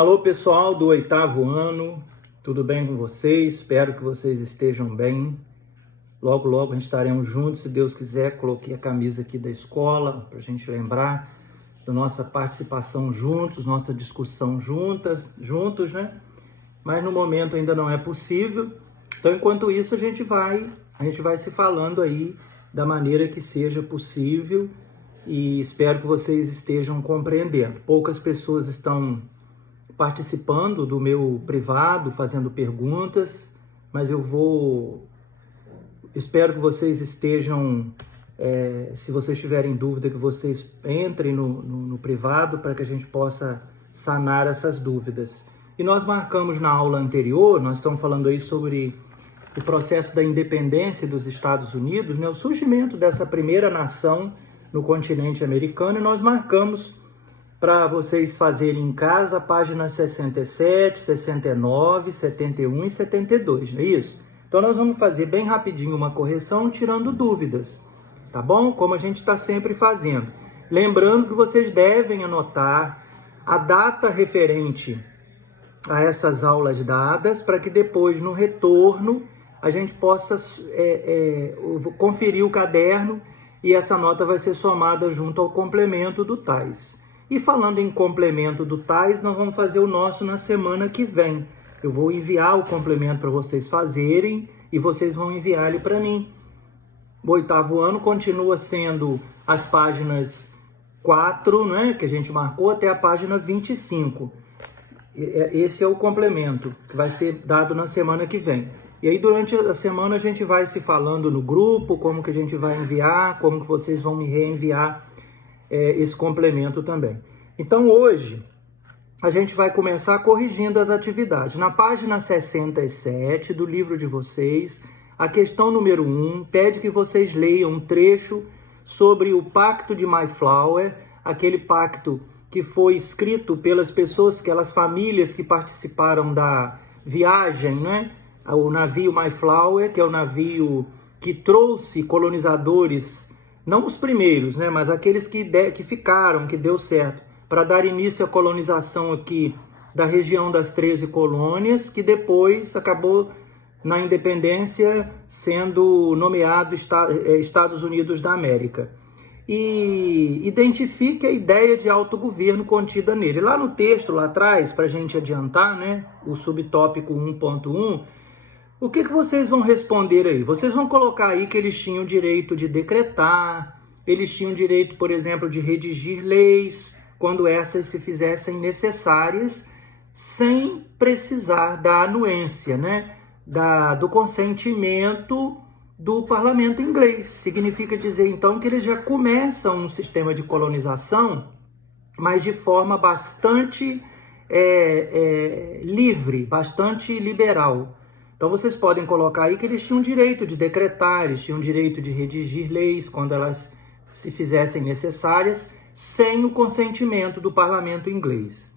Alô, pessoal do 8º ano, tudo bem com vocês? Espero que vocês estejam bem. Logo, logo a gente estaremos juntos, se Deus quiser. Coloquei a camisa aqui da escola para a gente lembrar da nossa participação juntos, nossa discussão juntos, né? Mas no momento ainda não é possível. Então, enquanto isso, a gente vai se falando aí da maneira que seja possível e espero que vocês estejam compreendendo. Poucas pessoas estão participando do meu privado, fazendo perguntas, mas espero que vocês estejam, se vocês tiverem dúvida, que vocês entrem no privado para que a gente possa sanar essas dúvidas. E nós marcamos na aula anterior, nós estamos falando aí sobre o processo da independência dos Estados Unidos, né, o surgimento dessa primeira nação no continente americano, e nós marcamos para vocês fazerem em casa páginas 67, 69, 71 e 72, não é isso? Então nós vamos fazer bem rapidinho uma correção, tirando dúvidas, tá bom? Como a gente está sempre fazendo. Lembrando que vocês devem anotar a data referente a essas aulas dadas, para que depois, no retorno, a gente possa conferir o caderno e essa nota vai ser somada junto ao complemento do TAIS. E falando em complemento do TAIS, nós vamos fazer o nosso na semana que vem. Eu vou enviar o complemento para vocês fazerem e vocês vão enviar ele para mim. O 8º ano continua sendo as páginas 4, né, que a gente marcou, até a página 25. Esse é o complemento que vai ser dado na semana que vem. E aí durante a semana a gente vai se falando no grupo, como que a gente vai enviar, como que vocês vão me reenviar esse complemento também. Então hoje a gente vai começar corrigindo as atividades. Na página 67 do livro de vocês, a questão número 1 pede que vocês leiam um trecho sobre o Pacto de Mayflower, aquele pacto que foi escrito pelas pessoas, aquelas famílias que participaram da viagem, né? O navio Mayflower, que é o navio que trouxe colonizadores, não os primeiros, né, mas aqueles que ficaram, que deu certo, para dar início à colonização aqui da região das 13 colônias, que depois acabou, na independência, sendo nomeado Estados Unidos da América. E identifique a ideia de autogoverno contida nele. Lá no texto, lá atrás, para a gente adiantar, né, o subtópico 1.1, o que vocês vão responder aí? Vocês vão colocar aí que eles tinham direito de decretar, eles tinham direito, por exemplo, de redigir leis, quando essas se fizessem necessárias, sem precisar da anuência, né? Do consentimento do parlamento inglês. Significa dizer, então, que eles já começam um sistema de colonização, mas de forma bastante livre, bastante liberal. Então vocês podem colocar aí que eles tinham direito de decretar, eles tinham direito de redigir leis quando elas se fizessem necessárias, sem o consentimento do parlamento inglês.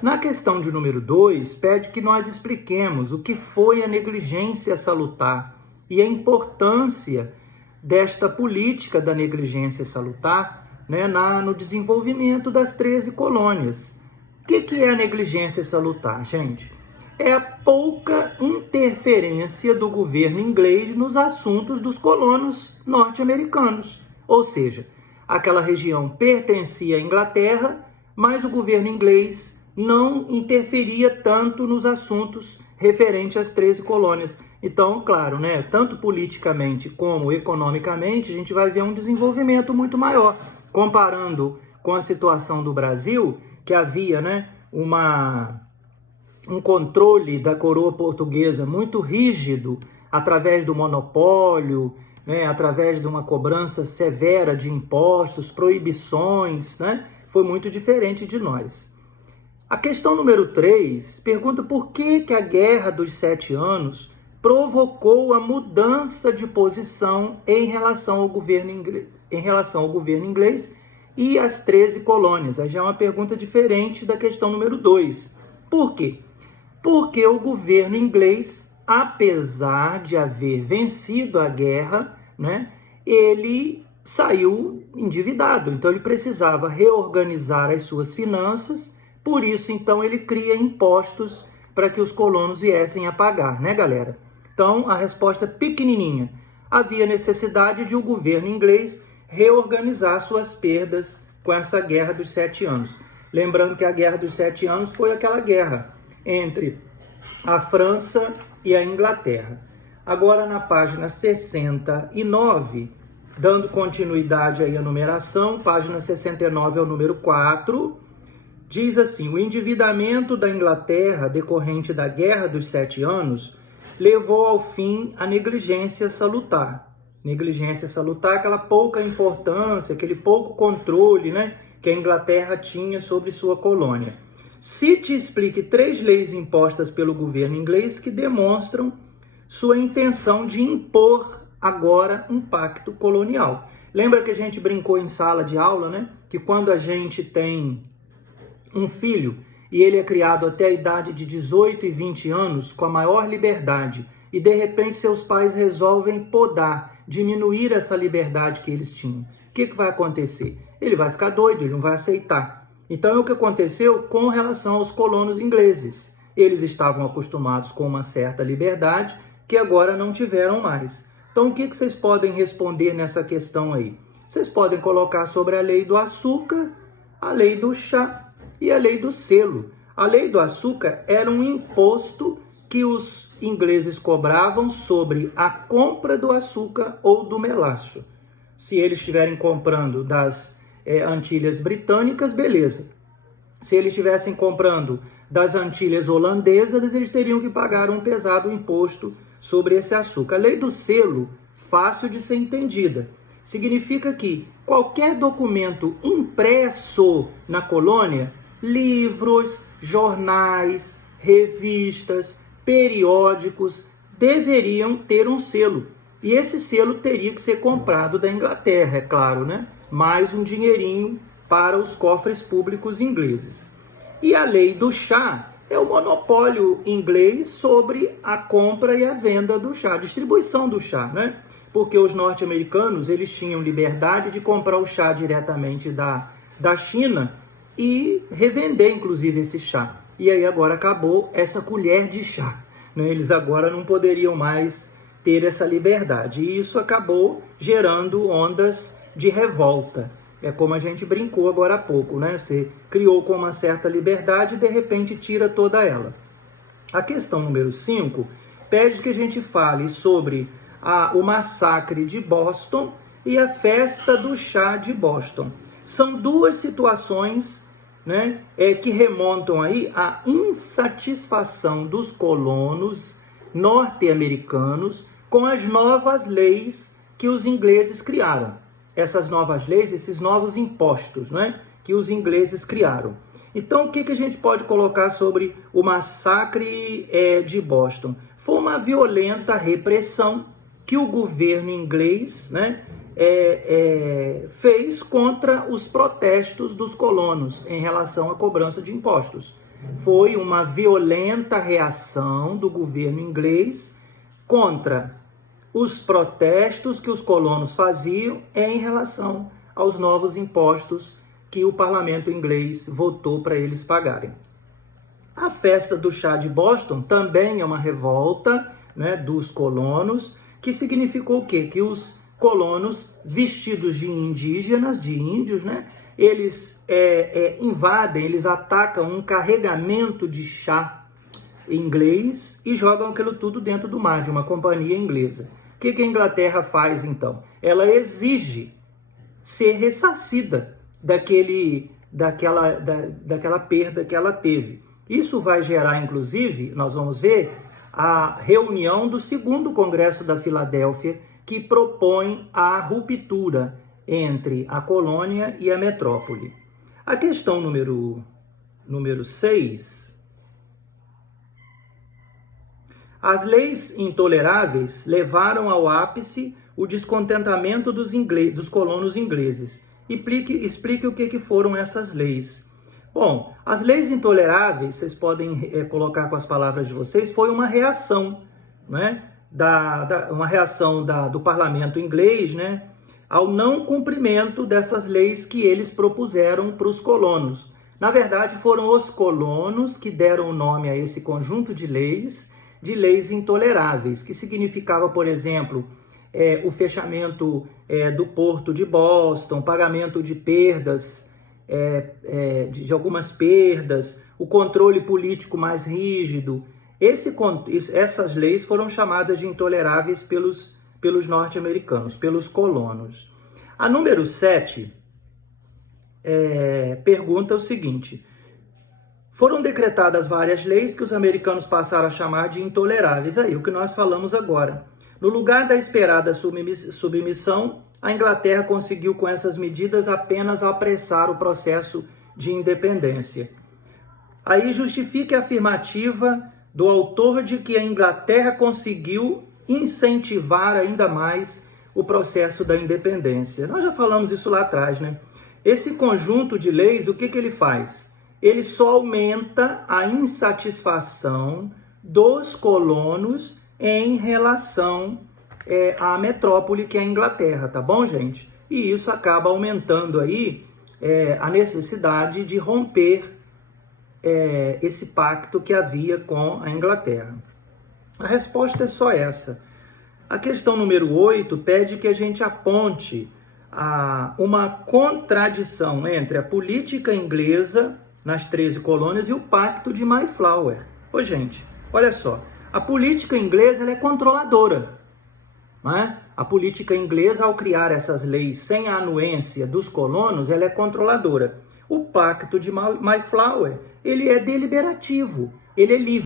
Na questão de número 2, pede que nós expliquemos o que foi a negligência salutar e a importância desta política da negligência salutar, né, no desenvolvimento das 13 colônias. O que é a negligência salutar, gente? É a pouca interferência do governo inglês nos assuntos dos colonos norte-americanos. Ou seja, aquela região pertencia à Inglaterra, mas o governo inglês não interferia tanto nos assuntos referentes às 13 colônias. Então, claro, né, tanto politicamente como economicamente, a gente vai ver um desenvolvimento muito maior. Comparando com a situação do Brasil, que havia, né, um controle da coroa portuguesa muito rígido, através do monopólio, né, através de uma cobrança severa de impostos, proibições, né, foi muito diferente de nós. A questão número 3 pergunta por que a Guerra dos 7 Anos provocou a mudança de posição em relação ao governo inglês e às 13 colônias. Aí já é uma pergunta diferente da questão número 2. Por quê? Porque o governo inglês, apesar de haver vencido a guerra, né, ele saiu endividado. Então ele precisava reorganizar as suas finanças Por isso, então, ele cria impostos para que os colonos viessem a pagar, né, galera? Então, a resposta pequenininha. Havia necessidade de o governo inglês reorganizar suas perdas com essa Guerra dos 7 Anos. Lembrando que a Guerra dos 7 Anos foi aquela guerra entre a França e a Inglaterra. Agora, na página 69, dando continuidade aí à numeração, página 69 é o número 4, diz assim: o endividamento da Inglaterra decorrente da Guerra dos 7 Anos levou ao fim a negligência salutar. Negligência salutar, aquela pouca importância, aquele pouco controle, né, que a Inglaterra tinha sobre sua colônia. Cite e explique 3 leis impostas pelo governo inglês que demonstram sua intenção de impor agora um pacto colonial. Lembra que a gente brincou em sala de aula, né, que quando a gente tem um filho e ele é criado até a idade de 18 e 20 anos com a maior liberdade e de repente seus pais resolvem podar, diminuir essa liberdade que eles tinham, o que vai acontecer? Ele vai ficar doido, ele não vai aceitar. Então é o que aconteceu com relação aos colonos ingleses. Eles estavam acostumados com uma certa liberdade que agora não tiveram mais. Então o que vocês podem responder nessa questão aí? Vocês podem colocar sobre a lei do açúcar, a lei do chá e a lei do selo. A lei do açúcar era um imposto que os ingleses cobravam sobre a compra do açúcar ou do melaço. Se eles estiverem comprando das Antilhas Britânicas, beleza. Se eles estivessem comprando das Antilhas Holandesas, eles teriam que pagar um pesado imposto sobre esse açúcar. A lei do selo, fácil de ser entendida, significa que qualquer documento impresso na colônia, livros, jornais, revistas, periódicos, deveriam ter um selo. E esse selo teria que ser comprado da Inglaterra, é claro, né? Mais um dinheirinho para os cofres públicos ingleses. E a lei do chá é o monopólio inglês sobre a compra e a venda do chá, a distribuição do chá, né? Porque os norte-americanos, eles tinham liberdade de comprar o chá diretamente da China e revender, inclusive, esse chá. E aí agora acabou essa colher de chá, né? Eles agora não poderiam mais ter essa liberdade. E isso acabou gerando ondas de revolta. É como a gente brincou agora há pouco, né? Você criou com uma certa liberdade e de repente tira toda ela. A questão número 5 pede que a gente fale sobre o massacre de Boston e a festa do chá de Boston. São duas situações, né, que remontam aí à insatisfação dos colonos norte-americanos com as novas leis que os ingleses criaram. Essas novas leis, esses novos impostos, né, que os ingleses criaram. Então, o que a gente pode colocar sobre o massacre de Boston? Foi uma violenta repressão que o governo inglês, né, fez contra os protestos dos colonos em relação à cobrança de impostos. Foi uma violenta reação do governo inglês contra os protestos que os colonos faziam em relação aos novos impostos que o parlamento inglês votou para eles pagarem. A festa do chá de Boston também é uma revolta, né, dos colonos, que significou o quê? Que os colonos vestidos de indígenas, de índios, né, eles invadem, eles atacam um carregamento de chá inglês e jogam aquilo tudo dentro do mar, de uma companhia inglesa. O que a Inglaterra faz, então? Ela exige ser ressarcida daquela perda que ela teve. Isso vai gerar, inclusive, nós vamos ver, a reunião do 2º Congresso da Filadélfia, que propõe a ruptura entre a colônia e a metrópole. A questão número 6. As leis intoleráveis levaram ao ápice o descontentamento dos colonos ingleses. Explique o que foram essas leis. Bom, as leis intoleráveis, vocês podem colocar com as palavras de vocês, foi uma reação, né, uma reação do parlamento inglês, né, ao não cumprimento dessas leis que eles propuseram para os colonos. Na verdade, foram os colonos que deram o nome a esse conjunto de leis intoleráveis, que significava, por exemplo, o fechamento do porto de Boston, pagamento de perdas, de algumas perdas, o controle político mais rígido. Essas leis foram chamadas de intoleráveis pelos norte-americanos, pelos colonos. A número 7 pergunta o seguinte: foram decretadas várias leis que os americanos passaram a chamar de intoleráveis. Aí, o que nós falamos agora. No lugar da esperada submissão, a Inglaterra conseguiu com essas medidas apenas apressar o processo de independência. Aí justifique a afirmativa do autor de que a Inglaterra conseguiu incentivar ainda mais o processo da independência. Nós já falamos isso lá atrás, né? Esse conjunto de leis, o que ele faz? Ele só aumenta a insatisfação dos colonos em relação à metrópole que é a Inglaterra, tá bom, gente? E isso acaba aumentando aí a necessidade de romper esse pacto que havia com a Inglaterra. A resposta é só essa. A questão número 8 pede que a gente aponte uma contradição entre a política inglesa nas 13 colônias e o pacto de Mayflower. Ô, gente, olha só. A política inglesa ela é controladora. Não é? A política inglesa, ao criar essas leis sem a anuência dos colonos, ela é controladora. O pacto de Mayflower, ele é deliberativo, ele é livre.